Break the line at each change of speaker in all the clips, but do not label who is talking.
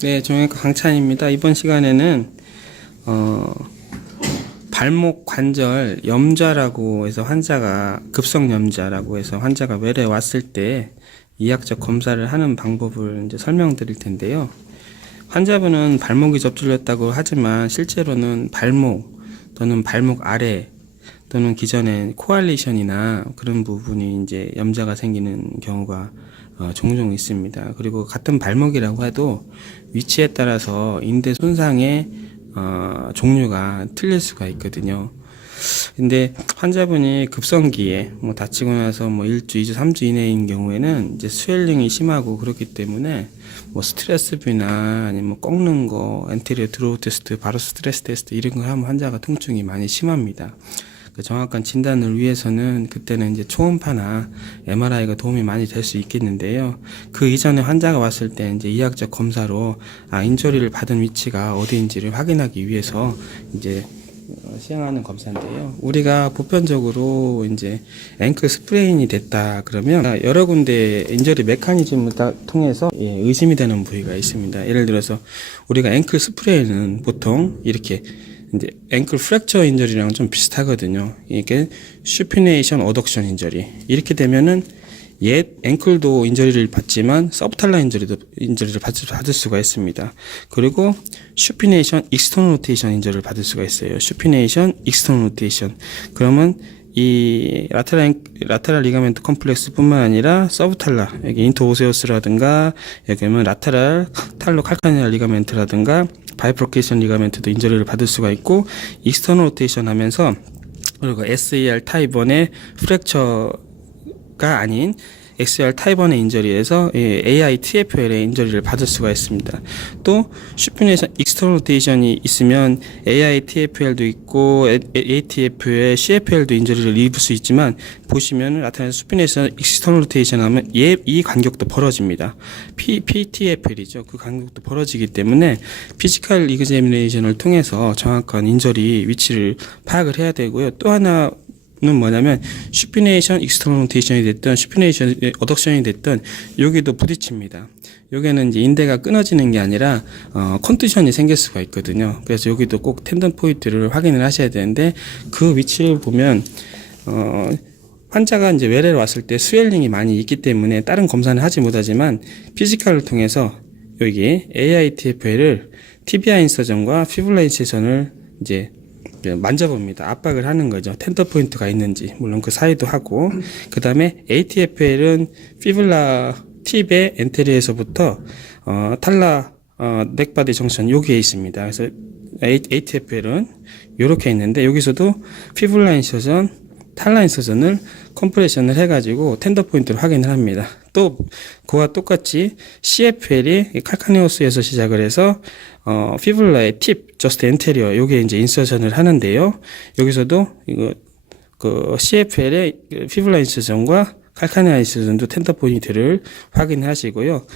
네, 정형외과 강찬입니다. 이번 시간에는 어, 발목 관절 염좌라고 해서 환자가 급성 염좌라고 해서 환자가 외래 왔을 때 이학적 검사를 하는 방법을 이제 설명드릴 텐데요. 환자분은 발목이 접질렸다고 하지만 실제로는 발목 또는 발목 아래 또는 기존에 코알리션이나 그런 부분이 이제 염좌가 생기는 경우가 어, 종종 있습니다. 그리고 같은 발목이라고 해도 위치에 따라서 인대 손상의 어, 종류가 틀릴 수가 있거든요. 근데 환자분이 급성기에 뭐 다치고 나서 뭐 1주, 2주, 3주 이내인 경우에는 이제 스웰링이 심하고 그렇기 때문에 뭐 스트레스 뷰나 아니면 뭐 꺾는 거, 엔테리어 드로우 테스트, 바로 스트레스 테스트 이런 거 하면 환자가 통증이 많이 심합니다. 그 정확한 진단을 위해서는 그때는 이제 초음파나 MRI가 도움이 많이 될 수 있겠는데요. 그 이전에 환자가 왔을 때 이제 이학적 검사로 아 인조리를 받은 위치가 어디인지를 확인하기 위해서 이제 어, 시행하는 검사인데요. 우리가 보편적으로 이제 앵클 스프레인이 됐다 그러면 여러 군데 인저리 메커니즘을 다 통해서 예, 의심이 되는 부위가 있습니다. 예를 들어서 우리가 앵클 스프레인은 보통 이렇게 이제 앵클 프랙처 인저리랑 좀 비슷하거든요. 이게 슈피네이션 어덕션 인저리 이렇게 되면은 옛 앵클도 인저리를 받지만 서브탈라 인저리도 인저리를 받을, 받을 수가 있습니다. 그리고 슈피네이션 익스터널 로테이션 인저리를 받을 수가 있어요. 슈피네이션 익스터널 로테이션 그러면 이 라테랄 앵- 라테랄 리가멘트 컴플렉스뿐만 아니라 서브탈라 여기 인터오세우스라든가 여기 보면 라테랄 탈로 칼카니알 리가멘트라든가 바이프로케이션 리가멘트도 인저리를 받을 수가 있고 익스터널 로테이션 하면서 그리고 SAR 타입 1의 프랙처가 아닌 XR 타입 1의 인저리에서 예, AI TFL의 인저리를 받을 수가 있습니다. 또 슈피네이션 익스터널 로테이션이 있으면 AI TFL도 있고 ATF의 CFL도 인저리를 입을 수 있지만 보시면 나타나는 슈피네이션 익스터널 로테이션 하면 얘, 이 간격도 벌어집니다. P, PTFL이죠. 그 간격도 벌어지기 때문에 피지컬 이그제미네이션을 통해서 정확한 인저리 위치를 파악을 해야 되고요. 또 하나 는 뭐냐면 슈피네이션 익스터널 로테이션이 됐든 슈피네이션 어덕션이 됐든 여기도 부딪힙니다. 여기는 이제 인대가 끊어지는 게 아니라 어 컨투션이 생길 수가 있거든요. 그래서 여기도 꼭 텐던 포인트를 확인을 하셔야 되는데 그 위치를 보면 어 환자가 이제 외래로 왔을 때 스웰링이 많이 있기 때문에 다른 검사는 하지 못하지만 피지컬을 통해서 여기 AITFL을 TBI 인서전과 피블라 인서전을 이제 만져봅니다. 압박을 하는 거죠. 텐더 포인트가 있는지 물론 그 사이도 하고 그 다음에 ATFL은 피블라 팁의 엔테리에서부터 어, 탈라 어, 넥바디 정션 여기에 있습니다. 그래서 ATFL은 이렇게 있는데 여기서도 피블라 인서전 탈라 인서전을 컴프레션을 해가지고 텐더 포인트를 확인을 합니다. 또 그와 똑같이 CFL이 칼카니오스에서 시작을 해서 어, 피블라의 팁, 저스트 엔테리어 요게 이제 인서션을 하는데요. 여기서도 이거 그 CFL의 피블라 인서션과 칼카니아 인서션도 텐더 포인트를 확인하시고요.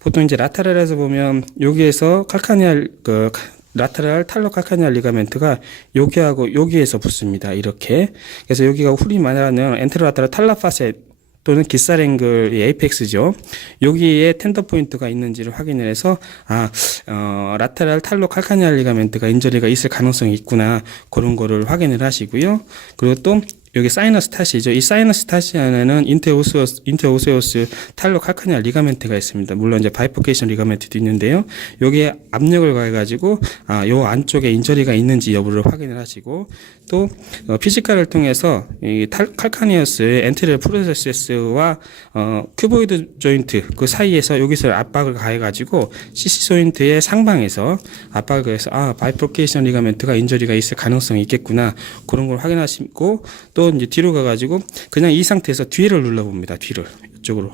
보통 이제 라타랄에서 보면 여기에서 칼카니알 그 라테랄 탈로 칼카니알 리가멘트가 여기하고 여기에서 붙습니다. 이렇게. 그래서 여기가 흔히 말하는 엔테로라테랄 탈라파셋 또는 기사랭글 에이펙스죠. 여기에 텐더 포인트가 있는지를 확인을 해서 아, 어, 라테랄 탈로 칼카니알 리가멘트가 인저리가 있을 가능성이 있구나. 그런 거를 확인을 하시고요. 그리고 또 여기 사이너스 타시죠. 이 사이너스 타시 안에는 인테오세오스, 인테오세오스 탈로 칼카니알 리가멘트가 있습니다. 물론 이제 바이포케이션 리가멘트도 있는데요. 여기에 압력을 가해가지고 아, 요 안쪽에 인저리가 있는지 여부를 확인을 하시고 또 어, 피지컬을 통해서 이 탈, 칼카니어스의 엔테리어 프로세스와 어, 큐보이드 조인트 그 사이에서 여기서 압박을 가해가지고 CC 조인트의 상방에서 압박을 해서 아 바이프로케이션 리가멘트가 인저리가 있을 가능성이 있겠구나 그런 걸 확인하시고 또 이제 뒤로 가가지고 그냥 이 상태에서 뒤를 눌러봅니다 뒤를. 이쪽으로.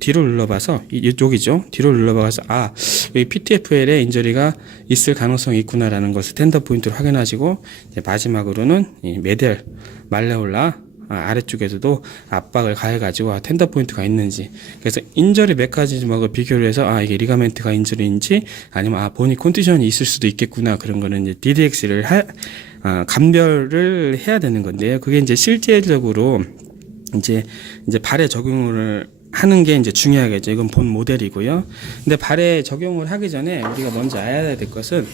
뒤로 눌러봐서 이- 이쪽이죠. 뒤로 눌러봐서 아 여기 PTFL에 인저리가 있을 가능성이 있구나라는 것을 텐더 포인트로 확인하시고 마지막으로는 이 메델 말레올라 아, 아래쪽에서도 압박을 가해가지고 아, 텐더 포인트가 있는지. 그래서 인저리 메커니즘하고 비교를 해서 아 이게 리가멘트가 인저리인지 아니면 아 보니 컨디션이 있을 수도 있겠구나. 그런 거는 이제 DDX를 하, 아, 감별을 해야 되는 건데요. 그게 이제 실제적으로 이제 이제 발에 적용을 하는 게 이제 중요하겠죠. 이건 본 모델이고요. 근데 발에 적용을 하기 전에 우리가 먼저 알아야 될 것은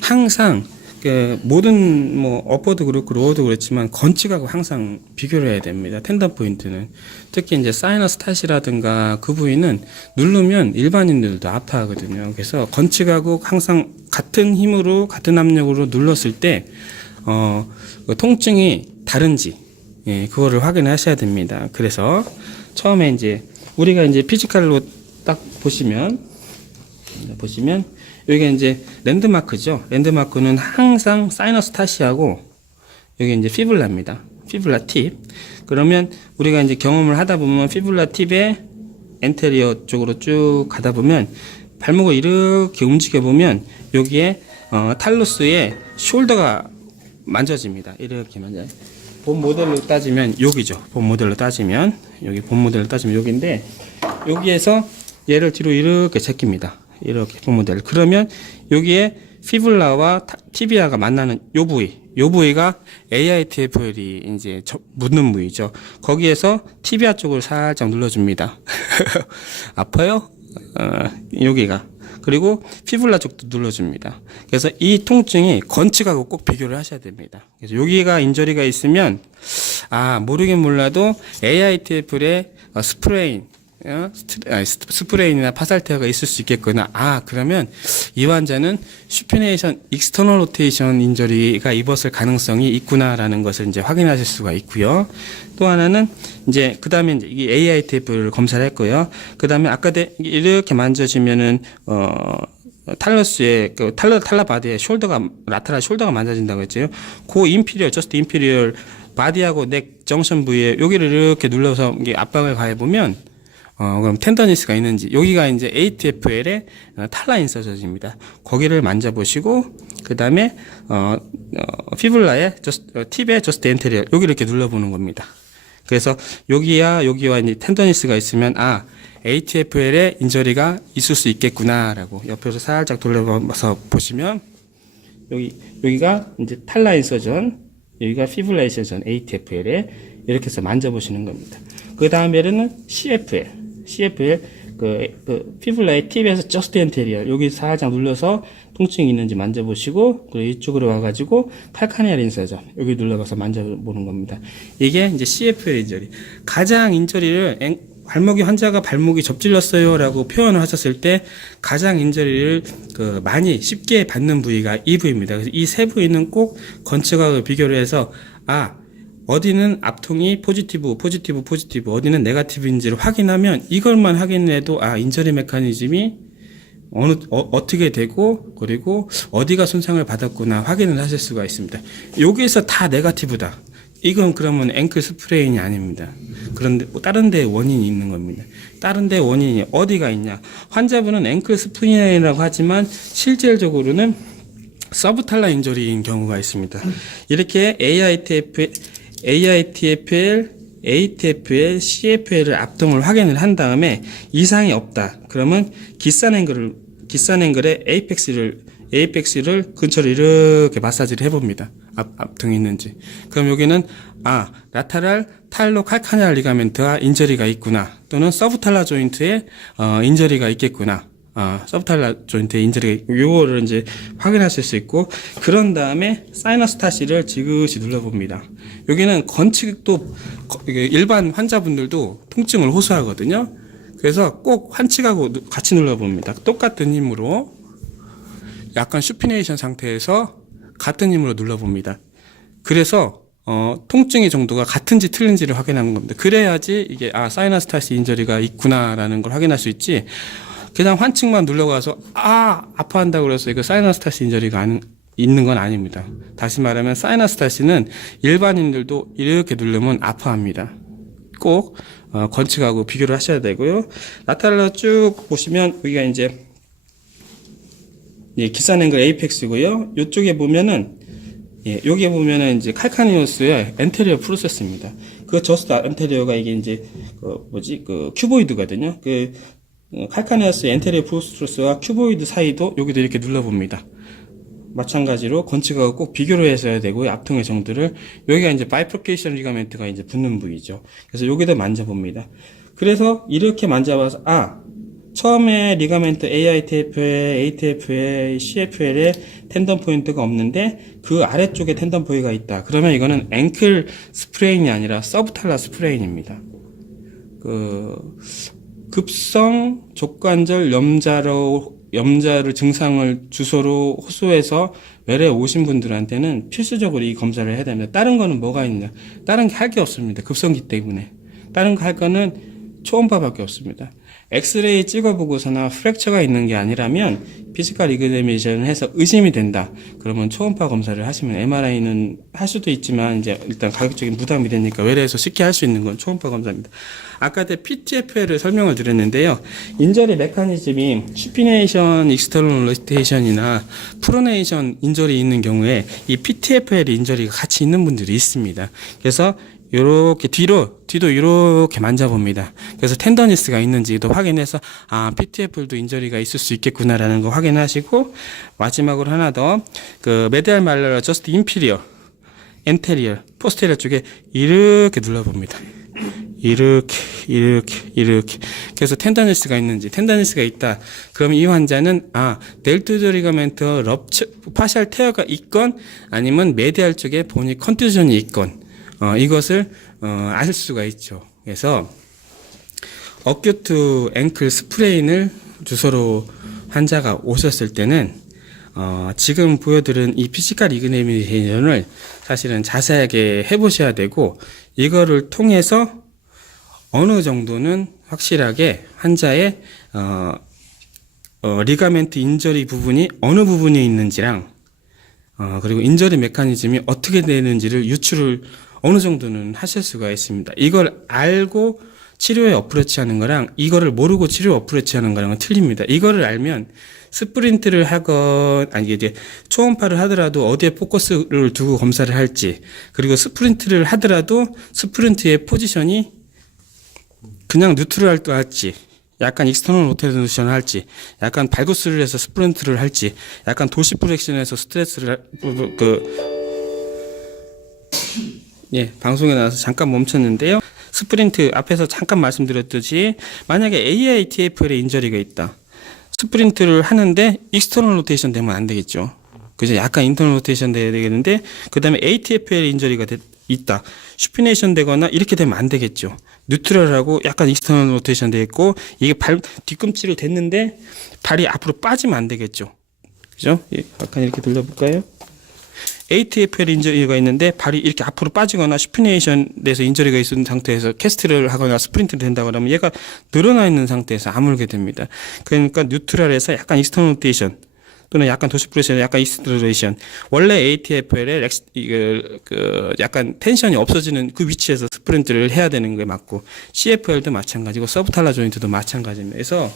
항상 그 모든 뭐 업버도 그렇고 로어도 그렇지만 건축하고 항상 비교를 해야 됩니다. 텐더 포인트는 특히 이제 사이너스 탓이라든가 그 부위는 누르면 일반인들도 아파하거든요. 그래서 건축하고 항상 같은 힘으로 같은 압력으로 눌렀을 때 어, 그 통증이 다른지 예, 그거를 확인하셔야 됩니다. 그래서 처음에 이제 우리가 이제 피지컬로 딱 보시면 보시면 여기가 이제 랜드마크죠. 랜드마크는 항상 사이너스 타시하고 여기 이제 피블라입니다. 피블라 팁. 그러면 우리가 이제 경험을 하다 보면 피블라 팁의 엔테리어 쪽으로 쭉 가다 보면 발목을 이렇게 움직여 보면 여기에 어, 탈로스의 숄더가 만져집니다. 이렇게 만져요. 본 모델로 따지면 여기죠. 본 모델로 따지면 여기 본 모델로 따지면 여기인데 여기에서 얘를 뒤로 이렇게 제낍니다. 이렇게 본 모델. 그러면 여기에 피블라와 타- 티비아가 만나는 요 부위, 요 부위가 AITFL이 이제 저- 묻는 부위죠. 거기에서 티비아 쪽을 살짝 눌러줍니다. 아파요? 어, 여기가. 그리고 피블라 쪽도 눌러줍니다. 그래서 이 통증이 건축하고 꼭 비교를 하셔야 됩니다. 그래서 여기가 인저리가 있으면 아 모르긴 몰라도 AITF의 어, 스프레인 어? 스- 스프레인이나 파살테어가 있을 수 있겠구나. 아, 그러면 이 환자는 슈피네이션 익스터널 로테이션 인저리가 입었을 가능성이 있구나라는 것을 이제 확인하실 수가 있고요. 또 하나는 이제 그 다음에 이제 이 AITF를 검사를 했고요. 그 다음에 아까 대- 이렇게 만져지면은 어 탈러스의 그 탈러 탈라 바디의 숄더가 라테랄 숄더가 만져진다고 했죠. 그 인피리얼 저스트 인피리얼 바디하고 넥 정션 부위에 여기를 이렇게 눌러서 압박을 가해 보면 어, 그럼 텐더니스가 있는지 여기가 이제 ATFL의 어, 탈라 인서전입니다. 거기를 만져보시고 그 다음에 어, 어, 피블라의 저스, 어, 팁의 저스트 엔테리어 여기를 이렇게 눌러보는 겁니다. 그래서 여기야 여기와 이제 텐더니스가 있으면 아 ATFL의 인저리가 있을 수 있겠구나라고 옆에서 살짝 돌려봐서 보시면 여기 여기가 이제 탈라 인 서전 여기가 피블레이션 ATFL에 이렇게 해서 만져보시는 겁니다. 그 다음에는 CFL CFL 그, 그 피블라의 팁에서 저스트 엔테리어 여기 살짝 눌러서 통증이 있는지 만져보시고 그리고 이쪽으로 와가지고 칼카니알 인서전 여기 눌러가서 만져보는 겁니다. 이게 이제 CFL 인저리 가장 인저리를 앵- 발목이 환자가 발목이 접질렀어요라고 표현을 하셨을 때 가장 인저리를 그 많이 쉽게 받는 부위가 이 부위입니다. 그래서 이 세 부위는 꼭 건축하고 비교를 해서 아 어디는 앞통이 포지티브, 포지티브, 포지티브, 어디는 네가티브인지를 확인하면 이걸만 확인해도 아 인저리 메커니즘이 어느 어, 떻게 되고 그리고 어디가 손상을 받았구나 확인을 하실 수가 있습니다. 여기에서 다 네가티브다. 이건 그러면 앵클 스프레인이 아닙니다. 그런데 뭐 다른 데 원인이 있는 겁니다. 다른 데 원인이 어디가 있냐? 환자분은 앵클 스프레인이라고 하지만 실질적으로는 서브탈라 인저리인 경우가 있습니다. 이렇게 AITF, AITFL, ATFL, CFL을 압동을 확인을 한 다음에 이상이 없다. 그러면 기산 앵글을 기산 앵글의 에이펙스를 에이펙스를 근처로 이렇게 마사지를 해봅니다. 앞, 앞등이 있는지. 그럼 여기는 아 라타랄 탈로 칼카니알 리가멘트가 인저리가 있구나. 또는 서브탈라 조인트에 어, 인저리가 있겠구나. 아, 서브탈라 조인트에 인저리가 요거를 이제 확인하실 수 있고 그런 다음에 사이너스 타시를 지그시 눌러봅니다. 여기는 건축도 일반 환자분들도 통증을 호소하거든요. 그래서 꼭 환측하고 누- 같이 눌러봅니다. 똑같은 힘으로 약간 슈피네이션 상태에서 같은 힘으로 눌러봅니다. 그래서 어, 통증의 정도가 같은지 틀린지를 확인하는 겁니다. 그래야지 이게 아 사이너스타시 인저리가 있구나라는 걸 확인할 수 있지. 그냥 환측만 눌러가서 아 아파한다고 그래서 이거 사이너스타시 인저리가 안, 있는 건 아닙니다. 다시 말하면 사이너스타시는 일반인들도 이렇게 누르면 아파합니다. 꼭 어, 건축하고 비교를 하셔야 되고요. 나타날라 쭉 보시면 여기가 이제 예, 기산 앵글 에이펙스고요. 이쪽에 보면은 예, 여기에 보면은 이제 칼카니우스의 엔테리어 프로세스입니다. 그 저스트 엔테리어가 이게 이제 그 뭐지 그 큐보이드거든요. 그 어, 칼카니우스 엔테리어 프로세스와 큐보이드 사이도 여기도 이렇게 눌러봅니다. 마찬가지로 건축하고 꼭 비교를 해서야 되고요. 앞통의 정도를 여기가 이제 바이프로케이션 리가멘트가 이제 붙는 부위죠. 그래서 여기다 만져봅니다. 그래서 이렇게 만져봐서 아 처음에 리가멘트 AITF에 ATF에 CFL에 텐던 포인트가 없는데 그 아래쪽에 텐던 포인트가 있다. 그러면 이거는 앵클 스프레인이 아니라 서브탈라 스프레인입니다. 그 급성 족관절 염자로 염자를 증상을 주소로 호소해서 외래 오신 분들한테는 필수적으로 이 검사를 해야 됩니다. 다른 거는 뭐가 있냐? 다른 게 할 게 없습니다. 급성기 때문에. 다른 거 할 거는 초음파밖에 없습니다. 엑스레이 찍어보고서나 프랙처가 있는 게 아니라면 피지컬 이그제미션을 해서 의심이 된다. 그러면 초음파 검사를 하시면 MRI는 할 수도 있지만 이제 일단 가격적인 부담이 되니까 외래에서 쉽게 할 수 있는 건 초음파 검사입니다. 아까 때 PTFL을 설명을 드렸는데요. 인저리 메커니즘이 슈피네이션 익스터널 로테이션이나 프로네이션 인저리 있는 경우에 이 PTFL 인저리가 같이 있는 분들이 있습니다. 그래서 요렇게 뒤로 뒤도 이렇게 만져봅니다. 그래서 텐더니스가 있는지도 확인해서 아 PTFL도 인저리가 있을 수 있겠구나라는 거 확인하시고 마지막으로 하나 더그 메디알 말러 저스트 인피리어 엔테리어 포스테리어 쪽에 이렇게 눌러봅니다. 이렇게 이렇게 이렇게 그래서 텐더니스가 있는지 텐더니스가 있다 그럼 이 환자는 아 델토드 리가멘트 럽처 파셜 테어가 있건 아니면 메디알 쪽에 보니 컨투전이 있건 어, 이것을 어, 알 수가 있죠. 그래서 어큐트 앵클 스프레인을 주소로 환자가 오셨을 때는 어, 지금 보여드린 이 피지컬 이그네미네이션을 사실은 자세하게 해보셔야 되고 이거를 통해서 어느 정도는 확실하게 환자의 어, 어, 리가멘트 인저리 부분이 어느 부분에 있는지랑 어, 그리고 인저리 메커니즘이 어떻게 되는지를 유출을 어느 정도는 하실 수가 있습니다. 이걸 알고 치료에 어프로치 하는 거랑 이거를 모르고 치료 어프로치 하는 거랑은 틀립니다. 이거를 알면 스프린트를 하건 아니 이제 초음파를 하더라도 어디에 포커스를 두고 검사를 할지 그리고 스프린트를 하더라도 스프린트의 포지션이 그냥 뉴트럴 할지 약간 익스터널 로테이션을 할지 약간 발구스를 해서 스프린트를 할지 약간 도시 프렉션에서 스트레스를 할- 그, 그 예, 방송에 나와서 잠깐 멈췄는데요. 스프린트 앞에서 잠깐 말씀드렸듯이 만약에 AITFL에 인저리가 있다. 스프린트를 하는데 익스터널 로테이션 되면 안 되겠죠. 그죠? 약간 인터널 로테이션 돼야 되겠는데 그다음에 ATFL 인저리가 되- 있다. 슈피네이션 되거나 이렇게 되면 안 되겠죠. 뉴트럴하고 약간 익스터널 로테이션 돼 있고 이게 발 뒤꿈치를 댔는데 발이 앞으로 빠지면 안 되겠죠. 그죠? 예, 약간 이렇게 돌려볼까요? ATFL 인저리가 있는데 발이 이렇게 앞으로 빠지거나 슈피네이션 돼서 인저리가 있는 상태에서 캐스트를 하거나 스프린트를 된다 그러면 얘가 늘어나 있는 상태에서 아물게 됩니다. 그러니까 뉴트럴에서 약간 익스터널 로테이션 또는 약간 도시프레션, 약간 익스트레이션. 원래 ATFL에 렉스, 이거, 그, 약간 텐션이 없어지는 그 위치에서 스프린트를 해야 되는 게 맞고, CFL도 마찬가지고, 서브탈라 조인트도 마찬가지입니다. 그래서,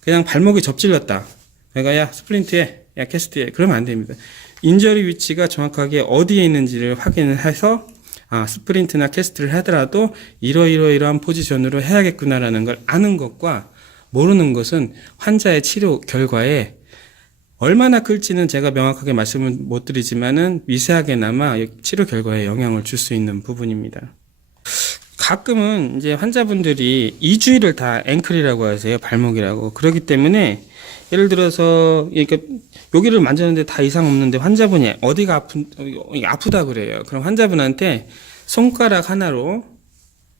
그냥 발목이 접질렀다. 그러니까, 야, 스프린트해. 야, 캐스트해. 그러면 안 됩니다. 인저리 위치가 정확하게 어디에 있는지를 확인을 해서, 아, 스프린트나 캐스트를 하더라도, 이러이러이러한 포지션으로 해야겠구나라는 걸 아는 것과, 모르는 것은 환자의 치료 결과에 얼마나 클지는 제가 명확하게 말씀을 못 드리지만은 미세하게나마 치료 결과에 영향을 줄 수 있는 부분입니다. 가끔은 이제 환자분들이 이주일을 다 앵클이라고 하세요. 발목이라고. 그렇기 때문에 예를 들어서 이렇게 여기를 만졌는데 다 이상 없는데 환자분이 어디가 아픈 어, 아프다 그래요. 그럼 환자분한테 손가락 하나로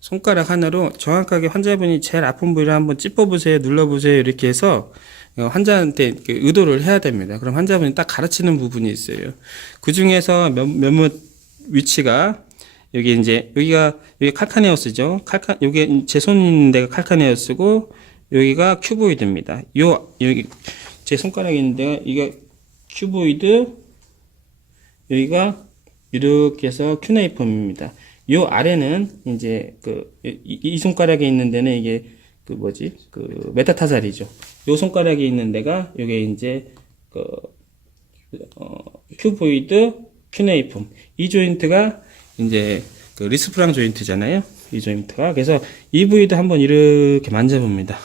손가락 하나로 정확하게 환자분이 제일 아픈 부위를 한번 찝어보세요, 눌러보세요 이렇게 해서 어, 환자한테 의도를 해야 됩니다. 그럼 환자분이 딱 가르치는 부분이 있어요. 그 중에서 몇, 몇몇 위치가 여기 이제 여기가 여기 칼카네오스죠. 칼카 여기 제 손 있는 데가 칼카네오스고 여기가 큐보이드입니다. 요 여기 제 손가락이 있는데 이게 큐보이드 여기가 이렇게 해서 큐네이폼입니다. 요 아래는 이제 그이 이 손가락에 있는 데는 이게 그 뭐지 그 메타타살이죠. 요 손가락에 있는 데가 요게 이제 그 어, 큐보이드 큐네이폼 이 조인트가 이제 그 리스프랑 조인트잖아요. 이 조인트가 그래서 이 부위도 한번 이렇게 만져봅니다.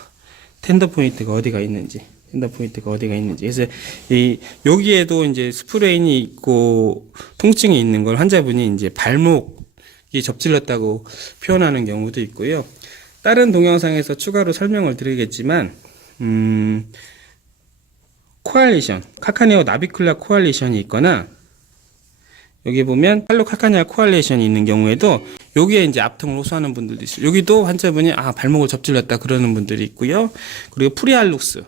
텐더 포인트가 어디가 있는지 텐더 포인트가 어디가 있는지 그래서 이 여기에도 이제 스프레인이 있고 통증이 있는 걸 환자분이 이제 발목이 접질렀다고 표현하는 경우도 있고요. 다른 동영상에서 추가로 설명을 드리겠지만 음, 코알리션, 카카네오 나비쿨라 코알리션이 있거나 여기 보면 팔로 카카네아 코알리션이 있는 경우에도 여기에 이제 압통을 호소하는 분들도 있어요. 여기도 환자분이 아 발목을 접질렀다 그러는 분들이 있고요. 그리고 프리알룩스,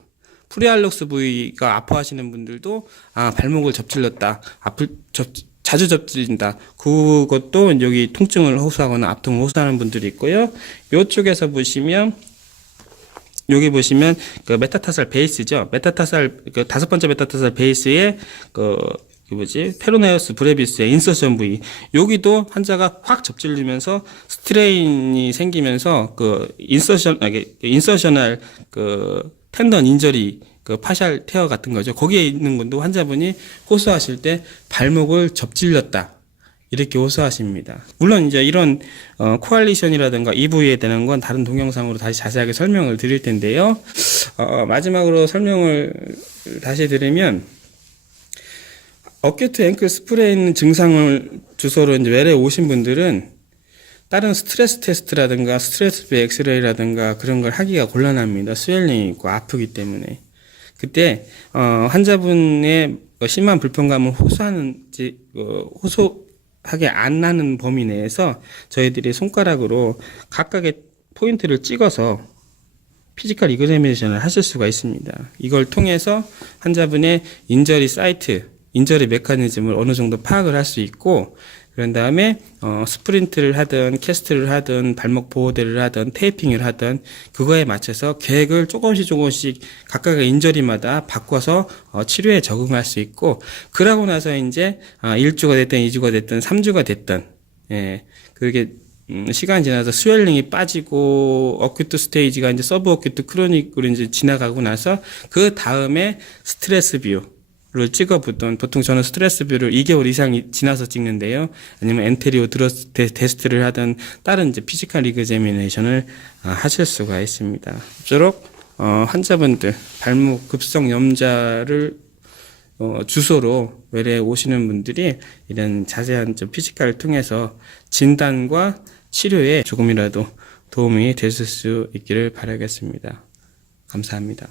프리알룩스 부위가 아파하시는 분들도 아 발목을 접질렀다, 아플 접 자주 접질린다. 그것도 여기 통증을 호소하거나 압통을 호소하는 분들이 있고요. 이쪽에서 보시면 여기 보시면 그 메타타살 베이스죠. 메타타살 그 다섯 번째 메타타살 베이스에 그, 그 뭐지 페로네우스 브레비스의 인서션 부위 여기도 환자가 확 접질리면서 스트레인이 생기면서 그 인서션 아니 인서셔널 그 텐던 인저리 그 파샬 테어 같은 거죠. 거기에 있는 분도 환자분이 호소하실 때 발목을 접질렸다. 이렇게 호소하십니다. 물론 이제 이런 어, 코알리션이라든가 이 부위에 대한 건 다른 동영상으로 다시 자세하게 설명을 드릴 텐데요. 어, 마지막으로 설명을 다시 드리면 어깨트 앵클 스프레이 있는 증상을 주소로 이제 외래 오신 분들은 다른 스트레스 테스트라든가 스트레스 비 엑스레이라든가 그런 걸 하기가 곤란합니다. 스웰링이 있고 아프기 때문에. 그때 어, 환자분의 어, 심한 불편감을 호소하는지 어, 호소하게 안 나는 범위 내에서 저희들이 손가락으로 각각의 포인트를 찍어서 피지컬 이그제미네이션을 하실 수가 있습니다. 이걸 통해서 환자분의 인저리 사이트, 인저리 메커니즘을 어느 정도 파악을 할 수 있고 그런 다음에 어, 스프린트를 하든 캐스트를 하든 발목 보호대를 하든 테이핑을 하든 그거에 맞춰서 계획을 조금씩 조금씩 각각의 인저리마다 바꿔서 어, 치료에 적응할 수 있고 그러고 나서 이제 아, 1주가 됐든 2주가 됐든 3주가 됐든 예, 그게 음, 시간이 지나서 스웰링이 빠지고 어큐트 스테이지가 이제 서브 어큐트 크로닉으로 이제 지나가고 나서 그 다음에 스트레스 뷰 를 찍어보던 보통 저는 스트레스 뷰를 2개월 이상 지나서 찍는데요. 아니면 엔테리오 드러스 테- 테스트를 하든 다른 이제 피지컬 리그제미네이션을 아, 하실 수가 있습니다. 모쪼록 어, 환자분들 발목 급성 염자를 어, 주소로 외래에 오시는 분들이 이런 자세한 좀 피지컬을 통해서 진단과 치료에 조금이라도 도움이 되실 수 있기를 바라겠습니다. 감사합니다.